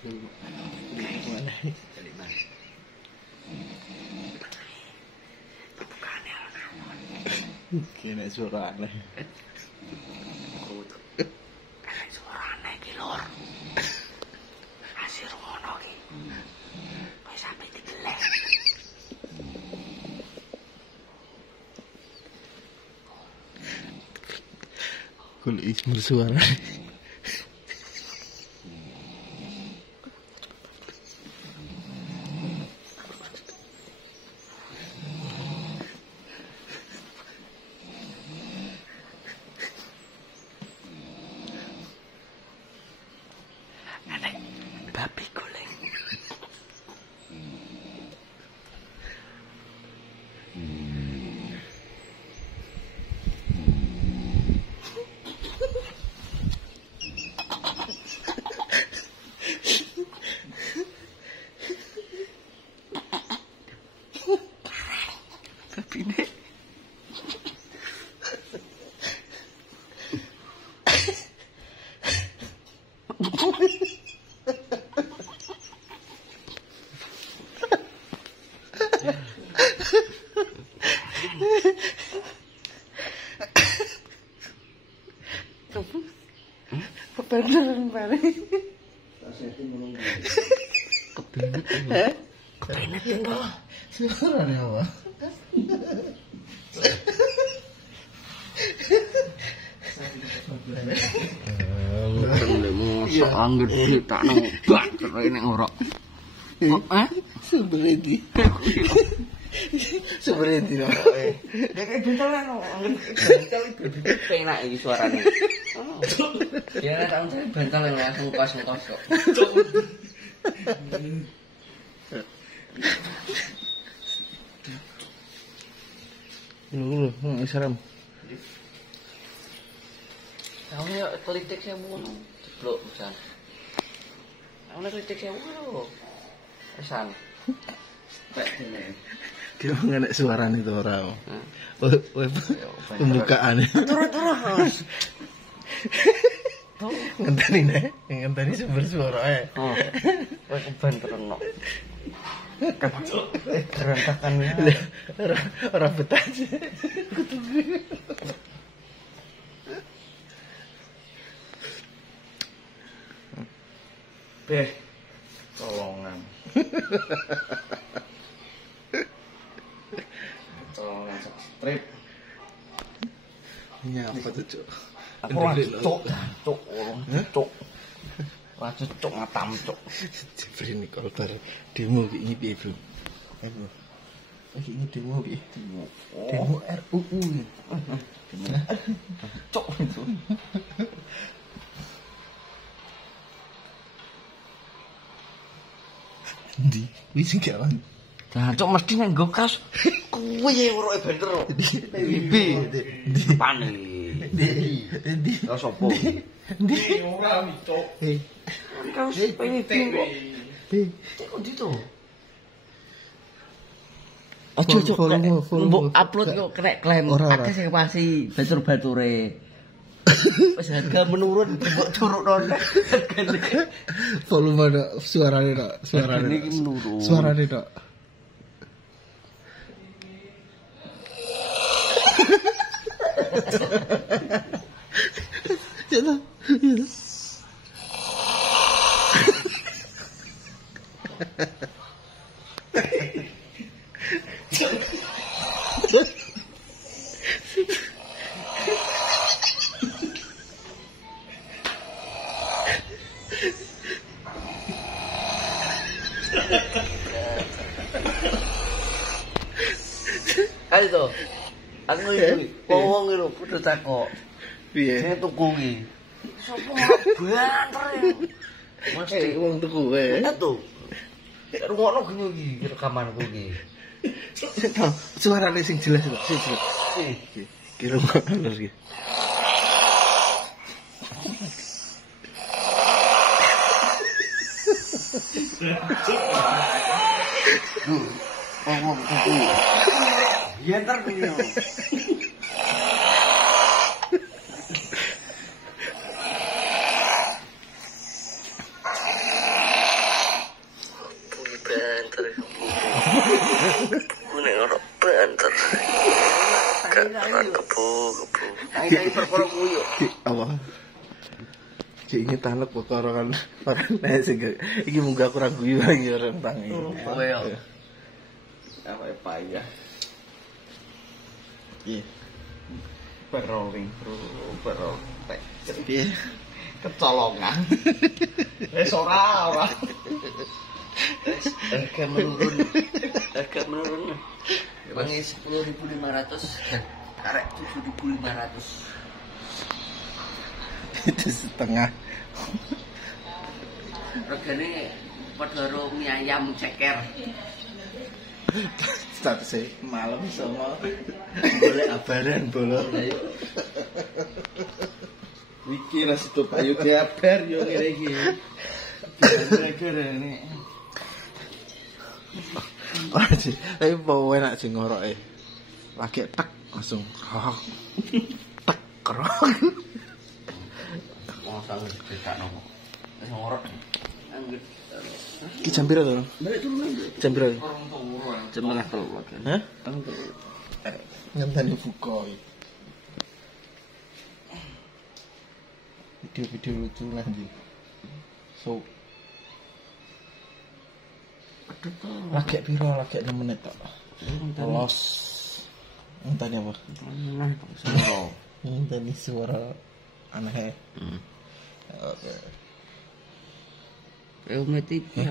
Mana? Balik mana? Bukannya alon-alon. Kena suara aneh. Suara aneh ki lor. Hasil ngono ki. Wis sampe dideleh. Kulit bersuara. Babi goleng. Babi ini. Beneran balik. Kebenet. Kebenet itu. Suaranya apa? Sok angger tak nang banter nek ngorok. Seberedi. Seberedi no. Ya kayak bentel kan bentel iki penak iki suarane. Ya nek tak cari bentel langsung kos-kos kok. Lu serem. Tahu ya klitik sewu ngono. Jeblok pisan. Ana klitik sewu lho. Pisan. Tek dene. Kira ngenek suarane itu ora. Pembukaan. Turu-turu. Ngenteni nek, ngenteni sumber suara ae. Oh. Kowe kebanteran no. Berantakan ya. Ora betah. Beh. Tolongan. Tolongan strip. Ini apa tuh, Cuk? Aku cuk, cuk. Wajah cuk ngatam cuk. Jebri Nicole bar demo iki piye, Bro? Ayo. Iki demo piye? Demo RUU. Cuk itu. Ndi? Wis gawan. Nah, cuk mesti nang nggo kas. Kuwi uruke bener. Bibi. Pane. Ndi? Lah sopo? Ndi? Ora cuk. Kaos PWB kok. Kok ndi to? Ojo cuk, mbok upload kok kena klaim. Akeh sing pasti batur-bature. Wis harga menurun mbok turukno. Volume tok, suarane tok, suarane. Ini menurun. Suarane tok. Ya ta? Ya ta? Ayo to. Aku iki wong lho kudu takok. Piye? Sing tuku iki. Sopo banter ya? Mesti Wong tuku wae. to. Rungokno gini iki rekamanku iki. Suarane sing jelas kok, sing jelas. Kira kok terus iki. Wong tuku. Yen ter piye? Kebu nek ngorok banter. Kebu. Ayo perkara kuyu. Apa? Cik ini tanek perkara kan orang nek sing iki munggah kurang guyu iki orang tangi. Apa ya? Apa payah. Iya. Berrolling. Iya. Kecolongan. Ora. Harga menurun. Wangi 10.500, karek 7.500. Itu setengah. Regane padha karo mie ayam ceker. Statusnya malam sama boleh abaran bolong. Wiki lah situ payu diabar yo ngene iki. Gara-gara ini. Tapi mau enak sih ngoroke. Lagi tek langsung krok. Tek krok. Mau sang dicetakno. Wis ngorok. Anggit. Ki jam pira to? Jam pira? Jam 2:30. Hah? Ngenteni buka iki. Video-video lucu lagi. So lagi piro lagi 6 menit tok. Los. Ngenteni apa? Ngenteni suara aneh. Oke. Menit iki.